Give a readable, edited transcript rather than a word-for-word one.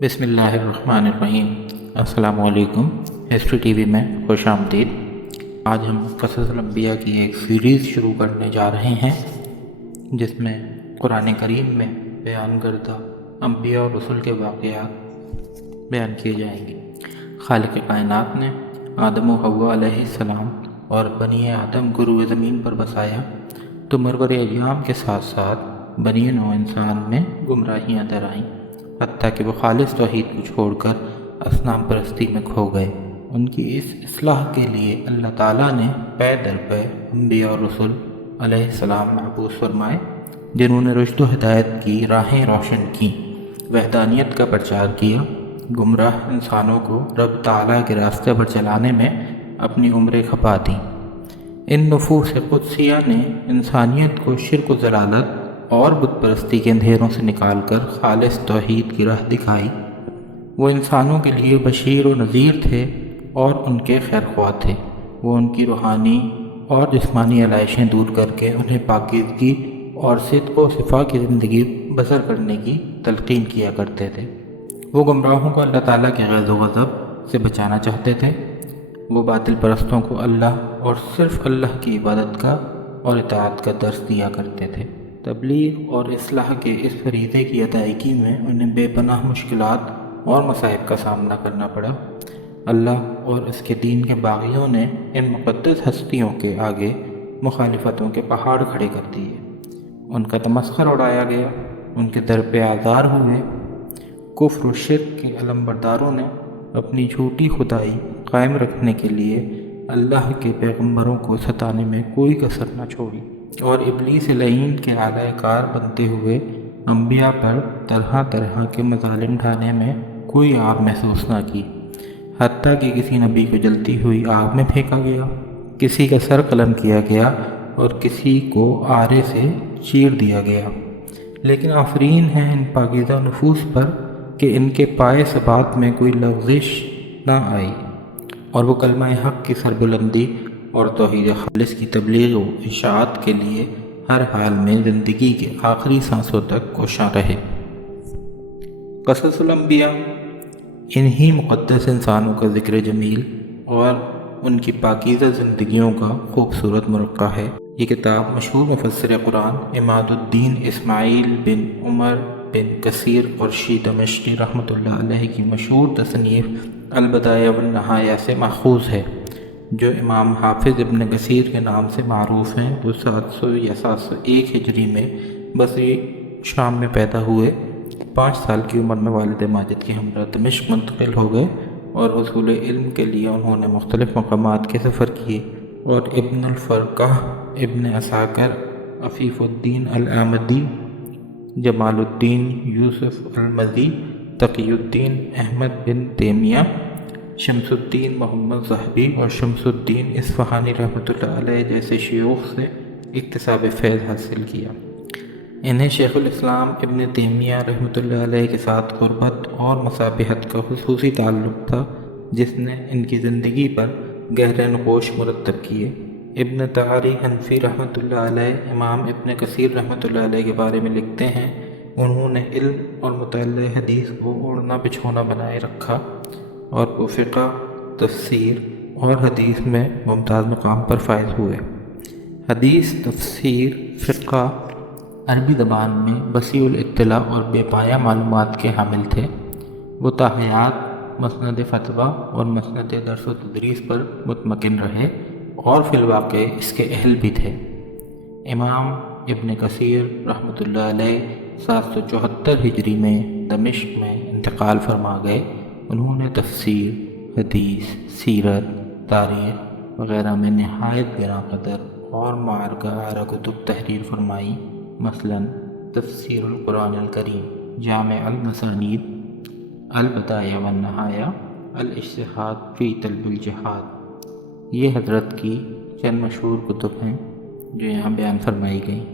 بسم اللہ الرحمن الرحیم۔ السلام علیکم۔ ہسٹری ٹی وی میں خوش آمدید۔ آج ہم قصص الانبیاء کی ایک سیریز شروع کرنے جا رہے ہیں جس میں قرآن کریم میں بیان کردہ انبیاء اور رسل کے واقعات بیان کیے جائیں گے۔ خالق کائنات نے آدم و حوا علیہ السلام اور بنی آدم کو روئے زمین پر بسایا تو مرور ایام کے ساتھ ساتھ بنی نوع انسان میں گمراہیاں در آئیں، حتیٰ کہ وہ خالص توحید کو چھوڑ کر اصنام پرستی میں کھو گئے۔ ان کی اس اصلاح کے لیے اللہ تعالیٰ نے پے در پے انبیاء اور رسل علیہ السلام مبعوث فرمائے، جنہوں نے رشد و ہدایت کی راہیں روشن کیں، وحدانیت کا پرچار کیا، گمراہ انسانوں کو رب تعالیٰ کے راستے پر چلانے میں اپنی عمریں کھپا دیں۔ ان نفوس قدسیہ نے انسانیت کو شرک و ضلالت اور بت پرستی کے اندھیروں سے نکال کر خالص توحید کی راہ دکھائی۔ وہ انسانوں کے لیے بشیر و نذیر تھے اور ان کے خیر خواہ تھے۔ وہ ان کی روحانی اور جسمانی علائشیں دور کر کے انہیں پاکیزگی اور صدق و صفا کی زندگی بسر کرنے کی تلقین کیا کرتے تھے۔ وہ گمراہوں کو اللہ تعالیٰ کے غیظ و غضب سے بچانا چاہتے تھے۔ وہ باطل پرستوں کو اللہ اور صرف اللہ کی عبادت کا اور اطاعت کا درس دیا کرتے تھے۔ تبلیغ اور اصلاح کے اس فریضے کی ادائیگی میں انہیں بے پناہ مشکلات اور مصائب کا سامنا کرنا پڑا۔ اللہ اور اس کے دین کے باغیوں نے ان مقدس ہستیوں کے آگے مخالفتوں کے پہاڑ کھڑے کر دیے۔ ان کا تمسخر اڑایا گیا، ان کے در پہ آزار ہوئے۔ کفر و شرک کے علمبرداروں نے اپنی جھوٹی خدائی قائم رکھنے کے لیے اللہ کے پیغمبروں کو ستانے میں کوئی کسر نہ چھوڑی، اور ابلیس لعین کے اعلی کار بنتے ہوئے انبیاء پر طرح طرح کے مظالم ڈھانے میں کوئی آگ محسوس نہ کی، حتیٰ کہ کسی نبی کو جلتی ہوئی آگ میں پھینکا گیا، کسی کا سر قلم کیا گیا اور کسی کو آرے سے چیر دیا گیا۔ لیکن آفرین ہے ان پاکیزہ نفوس پر کہ ان کے پائے ثبات میں کوئی لغزش نہ آئی، اور وہ کلمہ حق کی سربلندی اور توحید خالص کی تبلیغ و اشاعت کے لیے ہر حال میں زندگی کے آخری سانسوں تک کوشاں رہے۔ قصص الانبیاء انہی مقدس انسانوں کا ذکر جمیل اور ان کی پاکیزہ زندگیوں کا خوبصورت مرقع ہے۔ یہ کتاب مشہور مفسر قرآن عماد الدین اسماعیل بن عمر بن کثیر قرشی دمشقی رحمۃ اللہ علیہ کی مشہور تصنیف البدایہ والنہایہ سے ماخوذ ہے، جو امام حافظ ابن کثیر کے نام سے معروف ہیں۔ وہ 700 یا 701 ہجری میں بصری شام میں پیدا ہوئے۔ 5 سال کی عمر میں والد ماجد کے ہمراہ دمشق منتقل ہو گئے، اور حصول علم کے لیے انہوں نے مختلف مقامات کے سفر کیے، اور ابن الفرقہ، ابن عساکر، عفیف الدین الآمدی، جمال الدین یوسف المزی، تقی الدین احمد بن تیمیہ، شمس الدین محمد ذہبی اور شمس الدین اصفہانی رحمۃ اللہ علیہ جیسے شیوخ سے اکتساب فیض حاصل کیا۔ انہیں شیخ الاسلام ابن تیمیہ رحمۃ اللہ علیہ کے ساتھ قربت اور مصابحت کا خصوصی تعلق تھا، جس نے ان کی زندگی پر گہرے نقوش مرتب کیے۔ ابن طاری حنفی رحمۃ اللہ علیہ امام ابن کثیر رحمۃ اللہ علیہ کے بارے میں لکھتے ہیں، انہوں نے علم اور مطالعہ حدیث کو اوڑھنا بچھونا بنائے رکھا، اور وہ فقہ، تفسیر اور حدیث میں ممتاز مقام پر فائز ہوئے۔ حدیث، تفسیر، فقہ عربی زبان میں وسیع الاطلاع اور بے پایہ معلومات کے حامل تھے۔ وہ تاحیات مسند فتویٰ اور مسند درس و تدریس پر مطمئن رہے، اور فی الواقع اس کے اہل بھی تھے۔ امام ابن کثیر رحمۃ اللہ علیہ 774 ہجری میں دمشق میں انتقال فرما گئے۔ انہوں نے تفسیر، حدیث، سیرت، تاریخ وغیرہ میں نہایت گراں قدر اور معرکہ کتب تحریر فرمائی، مثلا تفسیر القرآن الکریم، جامع المسانید، البدایہ والنہایہ، الاجتہاد فی طلب الجہاد۔ یہ حضرت کی چند مشہور کتب ہیں جو یہاں بیان فرمائی گئیں۔